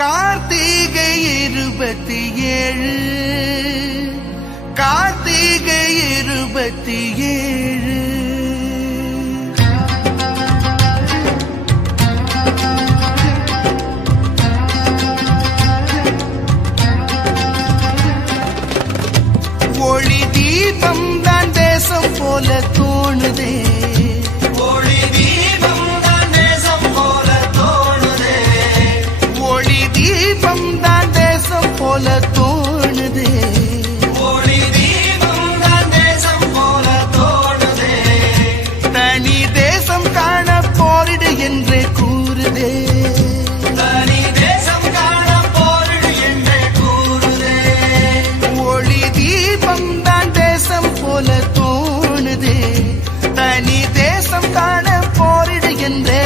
கார்த்திகை 27 கார்த்திகை 27 ஒளி தீபம் தான் தேசம் போல தோணுதே ஒளி தீபம் தான் தேசம் போல தோணுதே ஒளி தீபம் தான் தேசம் போல தோணுதே ஒளி தீபம் தான் தேசம் போல தோணுதே தனி தேசம் காண போரிடு என்றே கூறுதே தனி தேசம் காண போரிடு என்றே கூறுதே ஒளி தீபம் தான் தேசம் போல தோணுதே தனி தேசம் காண போரிடு என்றே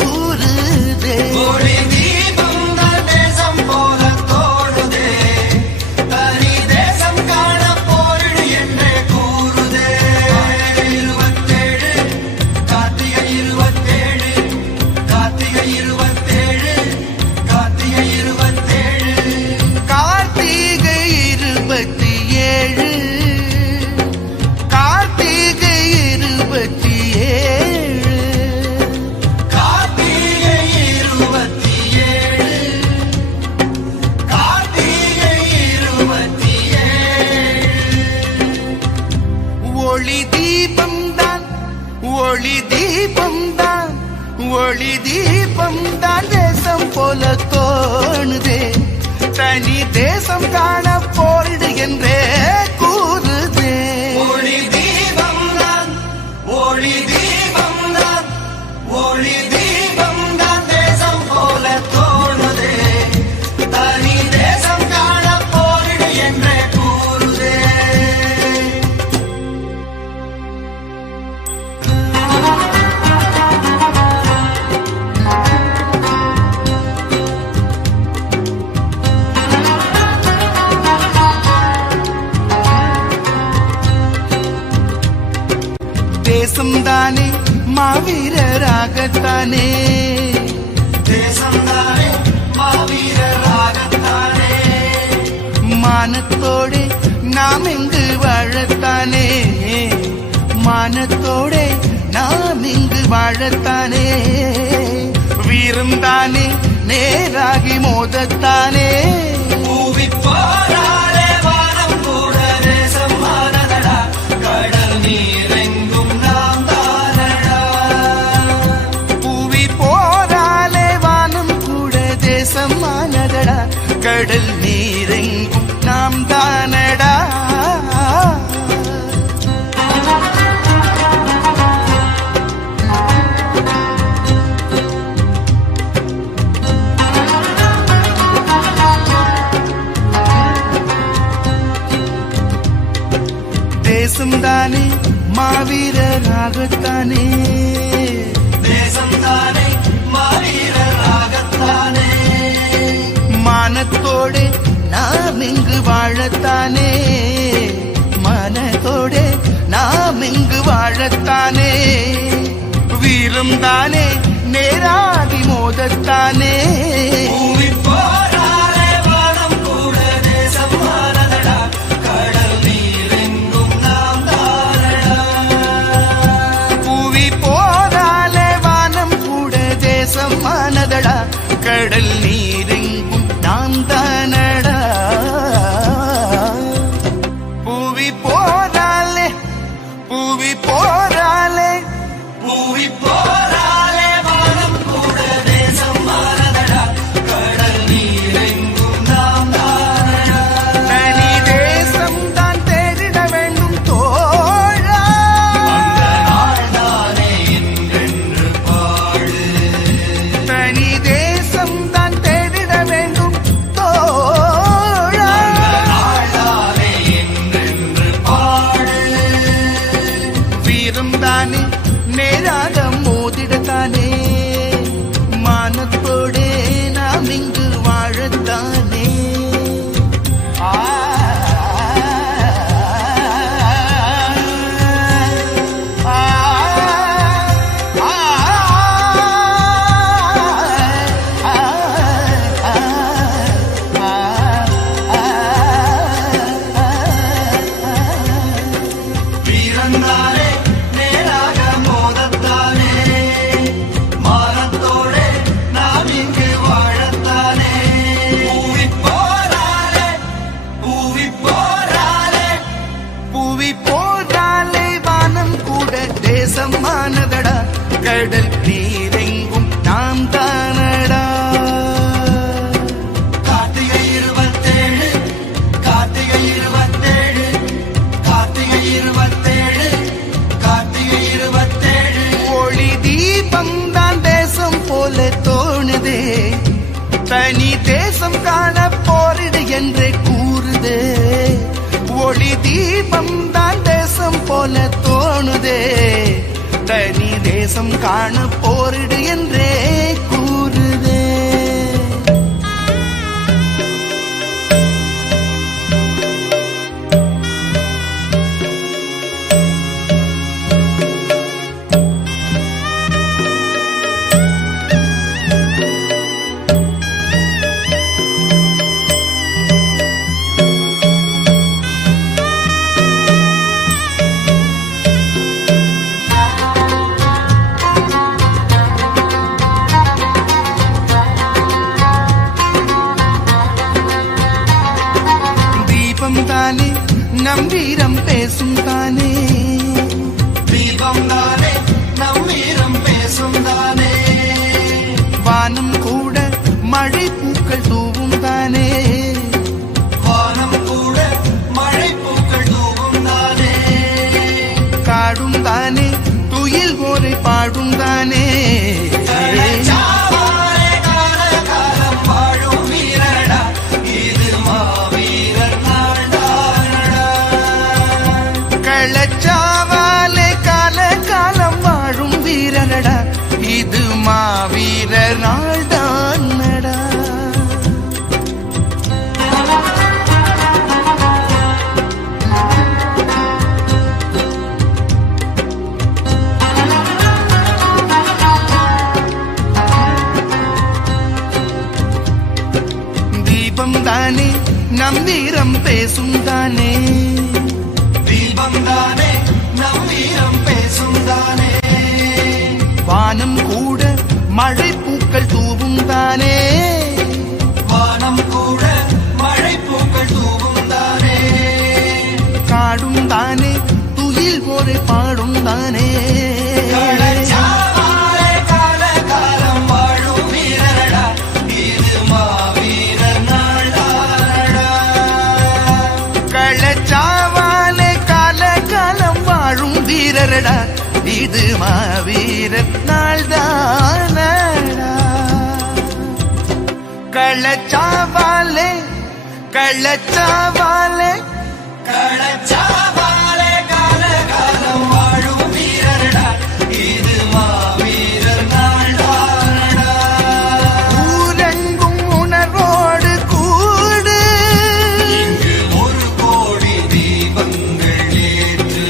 கூறுதே ஒளி தீபம் தான் தேசம் போல தோணுதே தனி தேசம் காண போரிடு என்றே கூறுதே 27 கார்த்திகை 27 கார்த்திகை 27 கார்த்திகை 27 கார்த்திகை 27 கார்த்திகை 27 கார்த்திகை 27 கார்த்திகை 27 ஒளி தீபம் தான் ஒளி தீபம் தான் ஒளி தீபம் தான் தேசம் போல தோணுதே தனி தேசம் காண போரிடு என்றே கூறுதே ஒளி தீபம் தான் ஒளி தீபம் தான் ஒளி தீபம் தான் தேசம் போல தோணுதே தனி தேசம் காண போரிடு என்றே கூறுதே தேசம்தானே மாவீரராகத்தானே தேசம்தானே மாவீரராகத்தானே மானத்தோடு நாம் இங்கு வாழத்தானே மானத்தோடு நாம் இங்கு வாழத்தானே வீரம்தானே நேராகி மோதத்தானே பூவி போராளே வானம் கூட தேசம் மானதடா கடல் நீரெங்கும் நாம் தானடா பூவி போராளே வானம் கூட தேசம் மானதடா கடல் நீரெங்கும் நாம் தானடா தேசம்தானே மாவீரராகத்தானே தேசம்தானே மாவீரராகத்தானே மானத்தோடு நாம் இங்கு வாழத்தானே மனத்தோடு நாம் இங்கு வாழத்தானே வீரம்தானே நேராகி மோதத்தானே பூவி போராளே வானம் கூட தேசம் மானதடா கடல் நீரெங்கும் நாம் தானடா பூவி போராளே வானம் கூட தேசம் மானதடா கடல் நீரெங்கும் நாம் தானடா பூவி போராளே பூவி போராளே பூவி போராளே வானம் கூட தேசம் மானதடா கடல் நீரெங்கும் நாம் தானடா தனி தேசம் தான் தேடிட வேண்டும் தோழா அந்த நாள்தானே என்றென்று பாடு தனி தேசம் தான் தேசம் காண போரிடு என்றே கூறுதே. ஒளி தீபம் தான் தேசம் போல தோணுதே. தனி தேசம் காண போரிடு என்றே கூறுதே. தானே நம் வீரம் பேசும் தானே. தீபம் தானே நம் வீரம் பேசும் தானே. வானம் கூட மழை பூக்கள் தூவும் தானே. வானம் கூட மழை பூக்கள் தூவும் தானே. காடும் தானே துயில் போரை பாடும் தானே. கள்ளச்சாவாலே கால காலம் வாழும் வீரனடா, இது மாவீரர் நாள் தான் நடா. தீபம் தானே நம் வீரம் பேசும் தானே. தீபம் தானே நம் வீரம் பேசும் தானே. வானம் கூட மழை பூக்கள் தூவும் தானே. வானம் கூட மழை பூக்கள் தூவும் தானே. காடும் தானே துயில் போரை பாடும் தானே. வீரரடா, இது மாவீரர் நாள் தானடா. கள்ளச்சாவாலே கள்ளச்சாவாலே கள்ளச்சாவாலே கால காலம் வாழும் வீரரடா, இது மாவீரர் நாள் தானடா. ஊரெங்கும் உணர்வோடு கூடு, இங்கு 1 கோடி தீபங்கள் ஏற்று.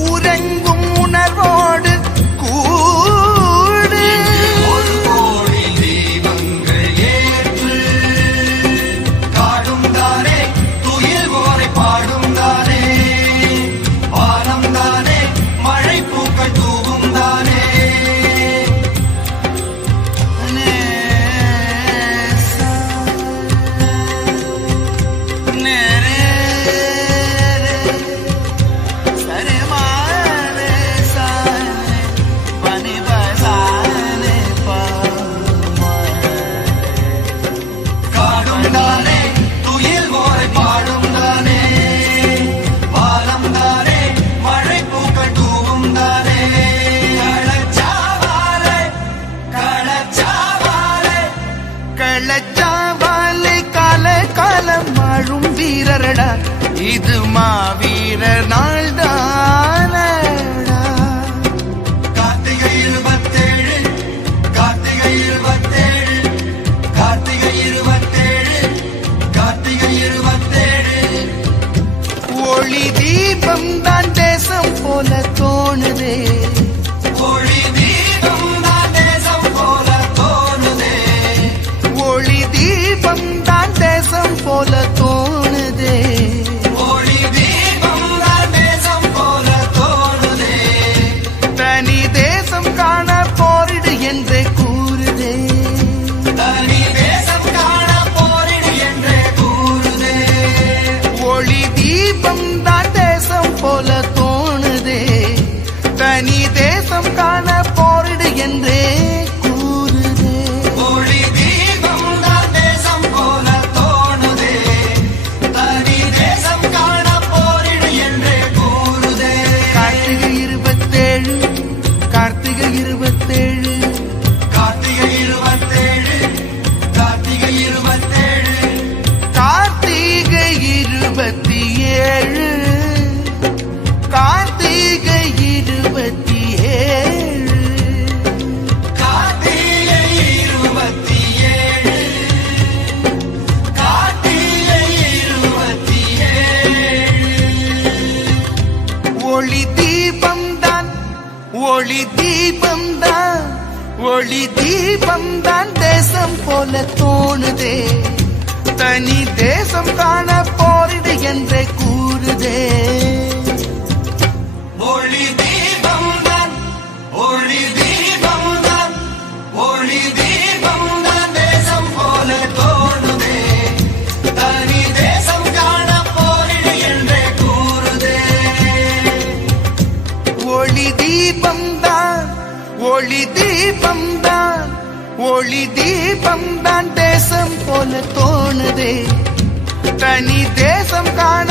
ஊரெங்கும் உணர்வோடு கூடு, 1 கோடி தீபங்கள் ஏற்று. காடும் தானே துயில் போரை பாடும் தானே. வானம் தானே மழை பூக்கள் தூவும் தானே. காடும் தானே துயில் போரை பாடும் தானே. வானம் தானே மழை பூக்கள் தூவும் தானே. கள்ளச்சாவாலே கள்ளச்சாவாலே கள்ளச்சாவாலே கால காலம் வாழும் வீரரடா, இது மாவீரர் நாள் தானடா. கார்த்திகை 27 கார்த்திகை 27 கார்த்திகை 27 கார்த்திகை 27. ஒளி தீபம் தான் தேசம் போல தோணுதே. ஒளி தீபம் தான் தேசம் போல தோணுதே. ஒளி தீபம் தான் தேசம் போல தோணுதே. ஒளி தீபம் தான் தேசம் போல தோணுதே. தனி தேசம் காண போரிடு என்றே கூறுதே. தனி தேசம் காண போரிடு என்றே கூறுதே. ஒளி தீபம் தான் தேசம் போல தோணுதே. தனி தேசம் காண போரிடு என்றே கூறுதே. ஒளி தீபம் தான் தேசம் போல தோணுதே. தனி தேசம் காண போரிடு என்றே கூறுதே. கார்த்திகை 27 கார்த்திகை 27 கார்த்திகை 27 போல தோணுதே, தனி தேசம் காண போரிடு என்றே கூறுதே. ஒளி தீபம் தான், ஒளி தீபம் தான், ஒளி தீபம் தான் தேசம் போல தோணுதே, தனி தேசம் காண போரிடு என்றே கூறுதே. ஒளி தீபம் தான், ஒளி தீபம் தான், ஒளி தீபம் தான் தேசம் போல தோணுதே, தனி தேசம் காண